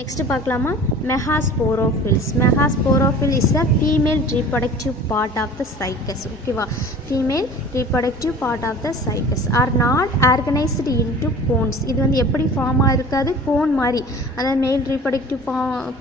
Next பார்க்கலாமா? Megasporophylls. Megasporophyll is the female reproductive part of the cycas. ஓகேவா? Female reproductive part of the cycas are not organised into cones. இது வந்து எப்படி form ஆகிருக்காது? Cone மாதிரி. அதாவது மேல் ரீப்ரொடக்டிவ்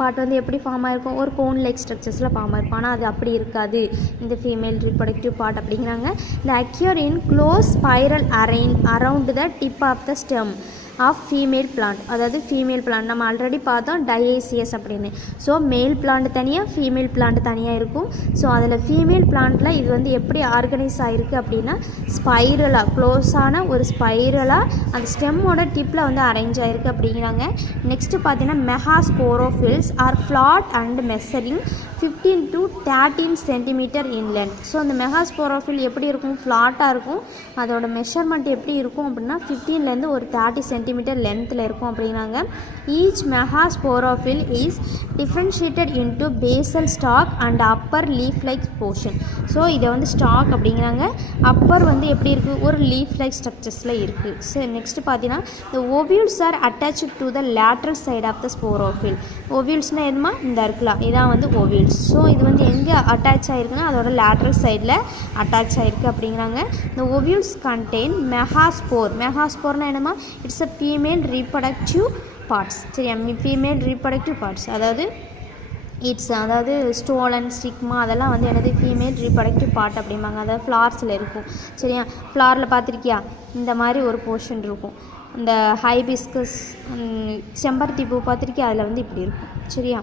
பார்ட் வந்து எப்படி ஃபார்ம் ஆகிருக்கும்? ஒரு கோன் லைக் ஸ்ட்ரக்சர்ஸில் ஃபார்ம் ஆகிருக்கும். ஆனால் அது அப்படி இருக்காது இந்த ஃபீமேல் ரீப்ரொடக்டிவ் பார்ட் அப்படிங்கிறாங்க. இந்த occur in close spiral around the tip of the stem of female plant. அதாவது ஃபீமேல் பிளான்ட் நம்ம ஆல்ரெடி பார்த்தோம் டயேசியஸ் அப்படின்னு. ஸோ மேல் பிளான்ட் தனியாக ஃபீமேல் பிளான்ட் தனியாக இருக்கும். ஸோ அதில் ஃபீமேல் பிளான்ட்டில் இது வந்து எப்படி ஆர்கனைஸ் ஆகிருக்கு அப்படின்னா ஸ்பைரலாக க்ளோஸான ஒரு ஸ்பைரலாக அந்த ஸ்டெம்மோட டிப்பில் வந்து அரேஞ்ச் ஆகிருக்கு அப்படிங்கிறாங்க. நெக்ஸ்ட்டு பார்த்தீங்கன்னா megasporophylls are flat and measuring 15 to 13 centimetre in length. So அந்த மெகாஸ்போரோஃபில் எப்படி இருக்கும்? ஃப்ளாட்டாக இருக்கும். அதோட மெஷர்மெண்ட் எப்படி இருக்கும் அப்படின்னா 15லேருந்து ஒரு 30 சென்டிமீட்டர் லென்த்தில் இருக்கும் அப்படிங்கிறாங்க. Each megasporophyll is differentiated into basal stalk and upper leaf like portion. So இதை வந்து ஸ்டாக் அப்படிங்கிறாங்க. அப்பர் வந்து எப்படி இருக்குது? ஒரு லீஃப் லைக் ஸ்ட்ரக்சர்ஸில் இருக்குது. ஸோ நெக்ஸ்ட் பார்த்தீங்கன்னா the ovules are attached to the lateral side of the sporophyll. ஓவியூல்ஸ்னால் எதுமா? இந்த இருக்கலாம், இதான் வந்து ஓவியூல்ஸ். ஸோ இது வந்து எங்கே அட்டாச் ஆகிருக்குன்னா அதோட லேட்ரல் சைடில் அட்டாச் ஆகிருக்கு அப்படிங்கிறாங்க. இந்த ஓவியூல்ஸ் கண்டெயின் மெகாஸ்போர். மெகாஸ்போர்னால் என்னமா? It's a female reproductive parts. சரியா? ஃபீமேல் ரீப்ரொடக்டிவ் பார்ட்ஸ் அதாவது ஸ்டோலன் ஸ்டிக்மா அதெல்லாம் வந்து என்னது? ஃபீமேல் ரீப்ரொடக்டிவ் பார்ட் அப்படிம்பாங்க. அதாவது ஃப்ளார்ஸில் இருக்கும். சரியா? ஃப்ளாரில் பார்த்துருக்கியா? இந்த மாதிரி ஒரு போர்ஷன் இருக்கும். இந்த ஹைபிஸ்கஸ் செம்பருத்தி பூ பார்த்துருக்கியா? அதில் வந்து இப்படி இருக்கும். சரியா?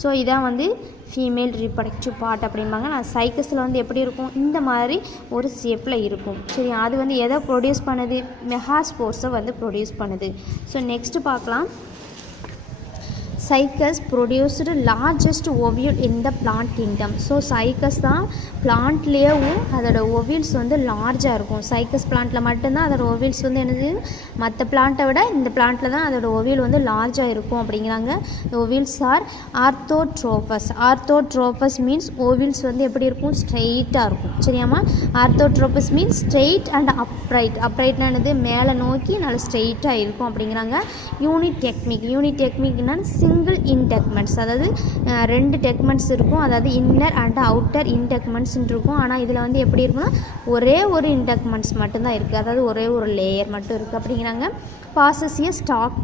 ஸோ இதான் வந்து ஃபீமேல் ரீப்ரொடக்டிவ் பார்ட் அப்படிம்பாங்க. சைக்கஸில் வந்து எப்படி இருக்கும்? இந்த மாதிரி ஒரு ஷேப்பில் இருக்கும். சரியா? அது வந்து எதை ப்ரொடியூஸ் பண்ணுது? மெகாஸ்போர்ஸை வந்து ப்ரொடியூஸ் பண்ணுது. ஸோ நெக்ஸ்ட்டு பார்க்கலாம். சைக்கஸ் ப்ரொடியூஸ்டு லார்ஜஸ்ட் ஓவியூல் இன் த பிளான்ட் கிங்டம். ஸோ சைக்கஸ் தான் பிளான்ட்லேயும் அதோட ஓவியல்ஸ் வந்து லார்ஜாக இருக்கும். சைக்கஸ் பிளான்ட்டில் மட்டும்தான் அதோட ஓவியல்ஸ் வந்து என்னது? மற்ற பிளான்ட்டை விட இந்த பிளான்ட்டில் தான் அதோட ஓவியல் வந்து லார்ஜாக இருக்கும் அப்படிங்கிறாங்க. Ovules are orthotropous. Orthotropous means ovules வந்து எப்படி இருக்கும்? ஸ்ட்ரெயிட்டாக இருக்கும். சரியாமா? Orthotropous means straight and upright. அப்ரைட்னா என்னது? மேலே நோக்கி நல்லா ஸ்ட்ரெயிட்டாக இருக்கும் அப்படிங்கிறாங்க. யூனிட் டெக்னிக்னா சிங்கிள் இன்டெக்மெண்ட்ஸ். அதாவது 2 டெக்மெண்ட்ஸ் இருக்கும். அதாவது இன்னர் அண்ட் அவுட்டர் இன்டெக்மெண்ட்ஸ் இருக்கும். ஆனால் இதில் வந்து எப்படி இருக்குன்னா ஒரே ஒரு இன்டெக்மெண்ட்ஸ் மட்டும்தான் இருக்குது. அதாவது ஒரே ஒரு லேயர் மட்டும் இருக்குது அப்படிங்கிறாங்க. பாசஸிய ஸ்டாக்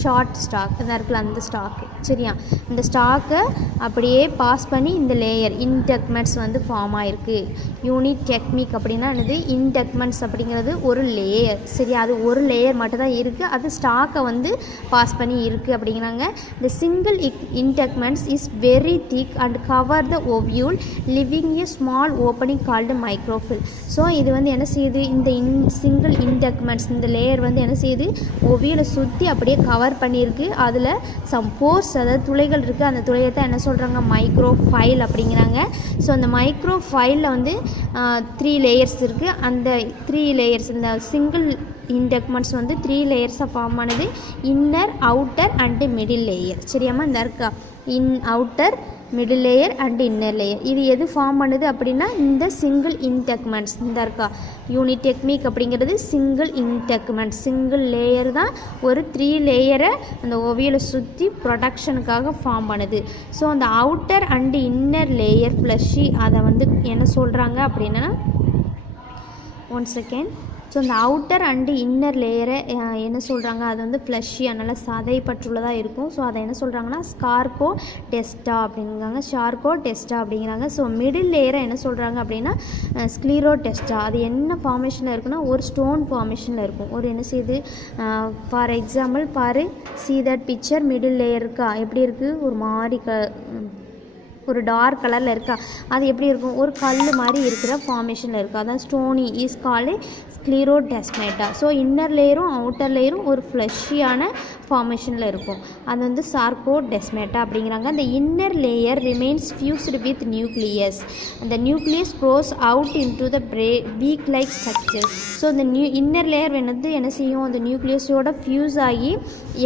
ஷார்ட் ஸ்டாக் இதாக இருக்குல்ல அந்த ஸ்டாக்கு. சரியா? இந்த ஸ்டாக்கை அப்படியே பாஸ் பண்ணி இந்த லேயர் இன்டெக்மெண்ட்ஸ் வந்து ஃபார்ம் ஆகிருக்கு. யூனிட் டெக்னிக் அப்படின்னா என்னது? இன்டெக்மெண்ட்ஸ் அப்படிங்கிறது ஒரு லேயர். சரியா? அது ஒரு லேயர் மட்டும்தான் இருக்குது. அது ஸ்டாக்கை வந்து பாஸ் பண்ணி இருக்குது அப்படிங்கிறாங்க. The single integument is very thick and cover the ovule, leaving a small opening called microphyll. So இது வந்து என்ன செய்யுது? இந்த சிங்கிள் இன்டெக்மெண்ட்ஸ் இந்த லேயர் வந்து என்ன செய்யுது? ஓவியூலை சுற்றி அப்படியே கவர் பண்ணியிருக்கு. அதில் சம் போர்ஸ் அதாவது துளைகள் இருக்குது. அந்த துளையை தான் என்ன சொல்கிறாங்க? மைக்ரோஃபைல் அப்படிங்கிறாங்க. ஸோ அந்த மைக்ரோஃபைலில் வந்து 3 லேயர்ஸ் இருக்குது. அந்த 3 லேயர்ஸ் இந்த சிங்கிள் இன்டெக்மெண்ட்ஸ் வந்து 3 லேயர்ஸாக ஃபார்ம் ஆனது. Inner, outer and middle layer. சரியாமா? இந்த இருக்கா outer, middle layer and inner layer. இது எது ஃபார்ம் பண்ணுது அப்படின்னா இந்த சிங்கிள் இன்டெக்மெண்ட்ஸ். இந்த இருக்கா யூனிட் டெக்னிக் அப்படிங்கிறது சிங்கிள் இன்டெக்மெண்ட். சிங்கிள் லேயர் தான் ஒரு 3 லேயரை அந்த ஓவியலை சுற்றி ப்ரொடக்ஷனுக்காக ஃபார்ம் பண்ணுது. ஸோ அந்த outer and inner layer fleshy அதை வந்து என்ன சொல்கிறாங்க அப்படின்னா ஒன் செகண்ட். ஸோ இந்த அவுட்டர் அண்டு இன்னர் லேயரை என்ன சொல்கிறாங்க? அது வந்து ஃப்ளஷியாக நல்லா சதை பற்றுள்ளதாக இருக்கும். ஸோ அதை என்ன சொல்கிறாங்கன்னா ஸ்கார்போ டெஸ்டா அப்படிங்கிறாங்க. ஷார்கோ டெஸ்டா அப்படிங்கிறாங்க. ஸோ மிடில் லேயரை என்ன சொல்கிறாங்க அப்படின்னா ஸ்க்ளீரோ டெஸ்டா. அது என்ன ஃபார்மேஷனில் இருக்குன்னா ஒரு ஸ்டோன் ஃபார்மேஷனில் இருக்கும். ஒரு என்ன செய்யுது? ஃபார் எக்ஸாம்பிள் பாரு, see that picture. Middle layer இருக்கா? எப்படி இருக்குது? ஒரு மாதிரி ஒரு டார்க் கலரில் இருக்கா? அது எப்படி இருக்கும்? ஒரு கல் மாதிரி இருக்கிற ஃபார்மேஷனில் இருக்குது. அதான் stony is called sclerotesta. So inner லேயரும் அவுட்டர் லேயரும் ஒரு ஃப்ளஷியான ஃபார்மேஷனில் இருக்கும். அது வந்து சார்கோடெஸ்மேட்டா அப்படிங்கிறாங்க. அந்த inner layer remains fused with nucleus. அந்த nucleus grows out into the beak like structure. So இந்த இன்னர் லேயர் என்ன செய்யும்? அந்த நியூக்ளியஸோட ஃபியூஸ் ஆகி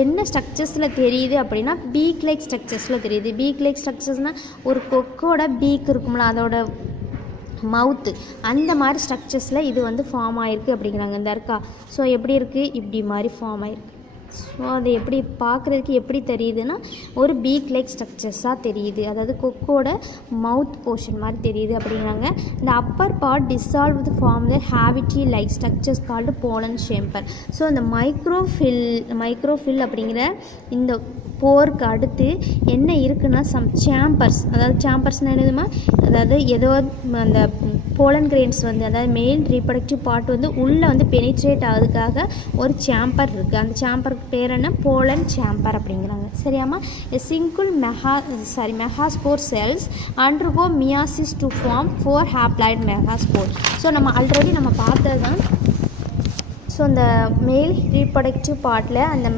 என்ன ஸ்ட்ரக்சர்ஸில் தெரியுது அப்படின்னா பீக் லைக் ஸ்ட்ரக்சர்ஸில் தெரியுது. பீக் லைக் ஸ்ட்ரக்சர்ஸ்னால் ஒரு கொக்கோட பீக் இருக்கும்ல, அதோட மவுத்து, அந்த மாதிரி ஸ்ட்ரக்சர்ஸில் இது வந்து ஃபார்ம் ஆகிருக்கு அப்படிங்கிறாங்க. இந்த இருக்கா? ஸோ எப்படி இருக்குது? இப்படி மாதிரி ஃபார்ம் ஆகிருக்கு. ஸோ அது எப்படி பார்க்குறதுக்கு எப்படி தெரியுதுன்னா ஒரு பீக் லைக் ஸ்ட்ரக்சர்ஸாக தெரியுது, அதாவது கொக்கோட மவுத் போர்ஷன் மாதிரி தெரியுது அப்படிங்கிறாங்க. இந்த upper part dissolve form the cavity like structures called pollen chamber. So அந்த மைக்ரோஃபில் அப்படிங்கிற இந்த போருக்கு அடுத்து என்ன இருக்குன்னா சேம்பர்ஸ், அதாவது சேம்பர்ஸ்னால் என்னதுமா, அதாவது ஏதோ அந்த போலன் கிரெயின்ஸ் வந்து, அதாவது மேல் ரீப்ரடக்டிவ் பார்ட் வந்து உள்ளே வந்து பெனிட்ரேட் ஆகுறதுக்காக ஒரு சேம்பர் இருக்குது. அந்த சேம்பருக்கு பேர் என்ன, போலன் சேம்பர் அப்படிங்கிறாங்க. சரியாமா? Single megaspore cells undergo meiosis to form 4 haploid megaspore. So நம்ம ஆல்ரெடி பார்த்தது தான். ஸோ இந்த மேல் ரீப்ரொடக்டிவ் பார்ட்டில் அந்த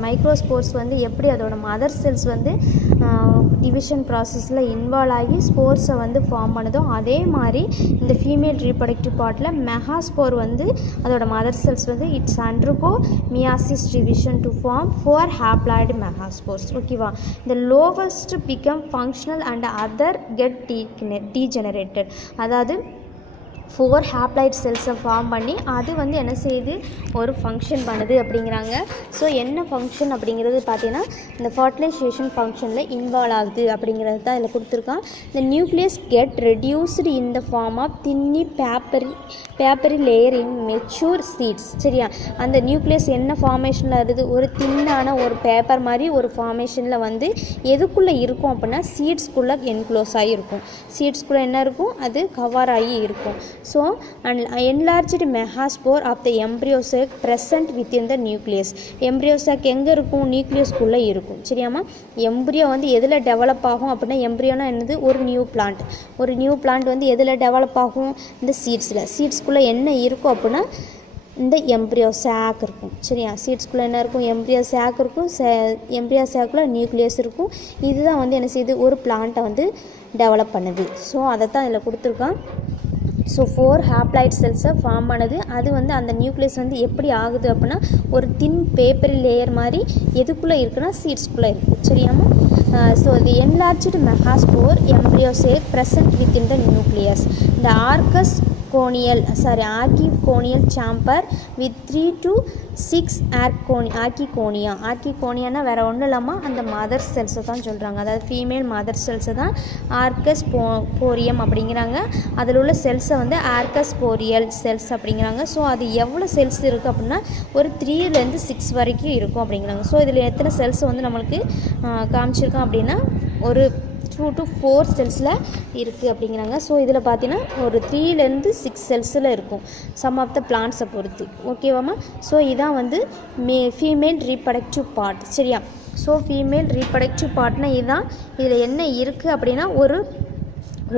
மைக்ரோஸ்போர்ஸ் வந்து எப்படி அதோட மதர் செல்ஸ் வந்து டிவிஷன் ப்ராசஸில் இன்வால்வ் ஆகி ஸ்போர்ஸை வந்து ஃபார்ம் பண்ணுதோ, அதே மாதிரி இந்த ஃபீமேல் ரீப்ரொடக்டிவ் பார்ட்டில் மெகாஸ்போர் வந்து அதோட மதர் செல்ஸ் வந்து its undergo meiosis division to form 4 haploid megaspores. ஓகேவா? இந்த lowest become functional and other get degenerated. அதாவது 4 ஹேப்ளாய்ட் செல்ஸை ஃபார்ம் பண்ணி அது வந்து என்ன செய்யுது, ஒரு ஃபங்க்ஷன் பண்ணுது அப்படிங்கிறாங்க. ஸோ என்ன ஃபங்க்ஷன் அப்படிங்கிறது பார்த்தீங்கன்னா இந்த ஃபர்டிலைசேஷன் ஃபங்க்ஷனில் இன்வால்வ் ஆகுது அப்படிங்கிறது தான் இதில் கொடுத்துருக்கான். இந்த nucleus get reduced in the form of thin papery layer in mature seeds. சரியா? அந்த நியூக்ளியஸ் என்ன ஃபார்மேஷனில் இருக்குது, ஒரு தின்னான ஒரு பேப்பர் மாதிரி ஒரு ஃபார்மேஷனில் வந்து எதுக்குள்ளே இருக்கும் அப்படின்னா சீட்ஸ்குள்ளே என்க்ளோஸ் ஆகி இருக்கும். சீட்ஸ்குள்ளே என்ன இருக்கும், அது கவர் ஆகி இருக்கும். So, an enlarged megaspore of the embryo sac present within the nucleus. embryo sac எங்கே இருக்கும், நியூக்ளியஸ்குள்ளே இருக்கும். சரியாமா? எம்ப்ரியோ வந்து எதில் டெவலப் ஆகும் அப்படின்னா, எம்ப்ரியோனா என்னது, ஒரு நியூ பிளான்ட் வந்து எதில் டெவலப் ஆகும், இந்த சீட்ஸ்குள்ளே என்ன இருக்கும் அப்படின்னா இந்த எம்ப்ரியோ சாக் இருக்கும். சரியா? சீட்ஸ்குள்ளே என்ன இருக்கும், எம்ப்ரியோ சாக் இருக்கும். எம்ப்ரியோ சாக்குள்ளே நியூக்ளியஸ் இருக்கும். இதுதான் வந்து என்ன செய்யுது, ஒரு பிளான்ட்டை வந்து டெவலப் பண்ணுது. ஸோ அதை தான் இதில் கொடுத்துருக்கான். ஸோ 4 ஹேப்ளாய்ட் செல்ஸை ஃபார்ம் பண்ணுது. அது வந்து அந்த நியூக்ளியஸ் வந்து எப்படி ஆகுது அப்படின்னா ஒரு தின் பேப்பர் லேயர் மாதிரி எதுக்குள்ளே இருக்குன்னா சீட்ஸ்குள்ளே இருக்குது. சரியாமா? So the enlarged megaspore embryo sac present with in the nucleus. இந்த ஆர்கிகோனியல் சாம்பர் வித் 3 to 6 ஆர்கிகோனியானா வேறு ஒன்றும் இல்லாமல் அந்த மதர் செல்ஸை தான் சொல்கிறாங்க. அதாவது ஃபீமேல் மதர் செல்ஸை தான் ஆர்கஸ் போரியம் அப்படிங்கிறாங்க. அதில் உள்ள செல்ஸை வந்து ஆர்கஸ் போரியல் செல்ஸ் அப்படிங்கிறாங்க. ஸோ அது எவ்வளோ செல்ஸ் இருக்குது அப்படின்னா ஒரு 3 to 6 வரைக்கும் இருக்கும் அப்படிங்கிறாங்க. ஸோ இதில் எத்தனை செல்ஸ் வந்து நம்மளுக்கு காமிச்சிருக்கோம் அப்படின்னா ஒரு 2 to 4 செல்ஸில் இருக்குது அப்படிங்கிறாங்க. ஸோ இதில் பார்த்தீங்கன்னா ஒரு 3 to 6 செல்ஸில் இருக்கும் சம் ஆஃப் த பிளான்ட்ஸை பொறுத்து. ஓகேவாம்மா? ஸோ இதான் வந்து ஃபீமேல் ரீப்ரொடக்டிவ் பார்ட். சரியா? ஸோ ஃபீமேல் ரீப்ரொடக்டிவ் பார்ட்னால் இதுதான். இதில் என்ன இருக்குது அப்படின்னா ஒரு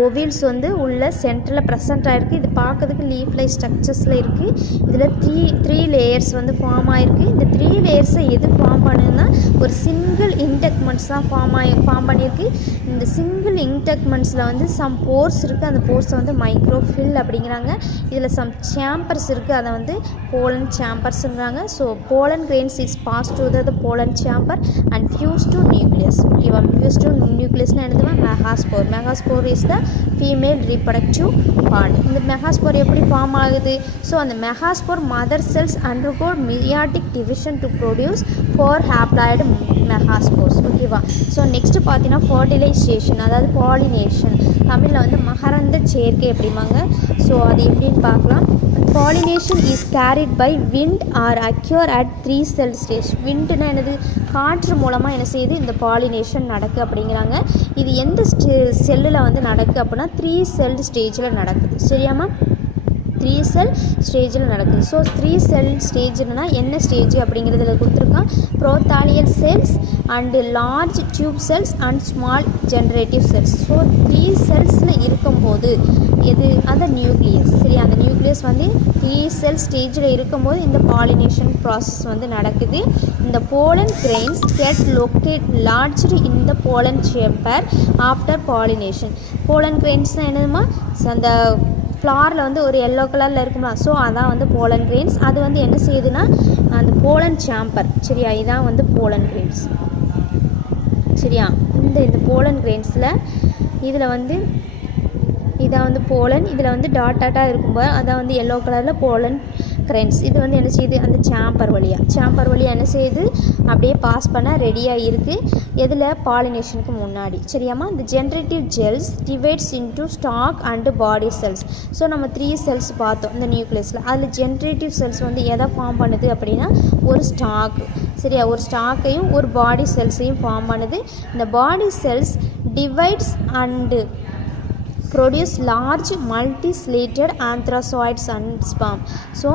ஓவில்ஸ் வந்து உள்ள சென்டரில் ப்ரெசென்ட் ஆகிருக்கு. இது பார்க்கறதுக்கு லீஃப் லைக் ஸ்ட்ரக்சர்ஸில் இருக்குது. இதில் த்ரீ லேயர்ஸ் வந்து ஃபார்ம் ஆகிருக்கு. இந்த 3 லேயர்ஸை எது ஃபார்ம் பண்ணுதுன்னா ஒரு சிங்கிள் இன்டெக்மெண்ட்ஸ் தான் ஃபார்ம் பண்ணியிருக்கு. இந்த சிங்கிள் இன்டெக்மெண்ட்ஸில் வந்து சம் போர்ஸ் இருக்குது. அந்த போர்ஸை வந்து மைக்ரோஃபில் அப்படிங்கிறாங்க. இதில் சம் சேம்பர்ஸ் இருக்குது. அதை வந்து போலன் சேம்பர்ஸுங்கிறாங்க. So pollen grains is pass to the pollen chamber and fuse to nucleus. ஓகேவா? ஃபியூஸ் டு நியூக்ளியஸ்னால் என்னதுன்னா megaspore is the female reproductive part. இந்த மெகாஸ்போர் எப்படி ஃபார்ம் ஆகுது? ஸோ அந்த megaspore mother cells undergo meiotic division to produce 4 haploid megaspores. ஓகேவா? So next பார்த்தீங்கன்னா ஃபர்டிலைசேஷன், அதாவது பாலினேஷன். தமிழில் வந்து மகரந்த சேர்க்கை அப்படிம்பாங்க. ஸோ அது எப்படின்னு பார்க்கலாம். Pollination is carried by wind or occur at 3 cell stage. windனா என்னது, காற்று மூலமாக என்ன செய்யுது, இந்த பாலினேஷன் நடக்கு அப்படிங்கிறாங்க. இது எந்த செல்லில் வந்து நடக்கு அப்படின்னா 3 cell ஸ்டேஜில் நடக்குது. சரியாம்மா? 3 cell ஸ்டேஜில் நடக்குது. ஸோ 3 cell ஸ்டேஜ்னா என்ன ஸ்டேஜ் அப்படிங்கிறதுல கொடுத்துருக்கான். Prothallial cells and large tube cells and small generative cells. So 3 செல்ஸில் இருக்கும்போது எது, அந்த நியூக்ளியஸ். சரி, அந்த நியூக்ளியஸ் வந்து 3 cell ஸ்டேஜில் இருக்கும்போது இந்த பாலினேஷன் ப்ராசஸ் வந்து நடக்குது. இந்த pollen grains get located in the pollen chamber after pollination. Pollen கிரெயின்ஸ்னால் என்னதுமா, அந்த ஃப்ளாரில் வந்து ஒரு எல்லோ கலரில் இருக்குமா, ஸோ அதான் வந்து போலன் கிரெயின்ஸ். அது வந்து என்ன செய்யுதுன்னா அந்த போலன் சேம்பர். சரியா? இதான் வந்து போலன் கிரெயின்ஸ். சரியா? இந்த போலன் கிரெயின்ஸில் இதில் வந்து இதான் வந்து போலன். இதில் வந்து டாட்டாக இருக்கும்போது அதான் வந்து எல்லோ கலரில் கிரென்ஸ். இது வந்து என்ன செய்யுது, அந்த சாம்பர் வழியாக என்ன செய்யுது, அப்படியே பாஸ் பண்ண ரெடியாக இருக்குது. எதில், பாலினேஷனுக்கு முன்னாடி. சரியாம்மா. இந்த generative cells divides into stalk and body cells. So நம்ம 3 செல்ஸ் பார்த்தோம் இந்த நியூக்ளியஸில். அதில் ஜென்ரேட்டிவ் செல்ஸ் வந்து எதை ஃபார்ம் பண்ணுது அப்படின்னா ஒரு ஸ்டாக். சரியா, ஒரு ஸ்டாக்கையும் ஒரு பாடி செல்ஸையும் ஃபார்ம் பண்ணுது. இந்த body cells divides and produce large multi-slated anthracoids and sperm. So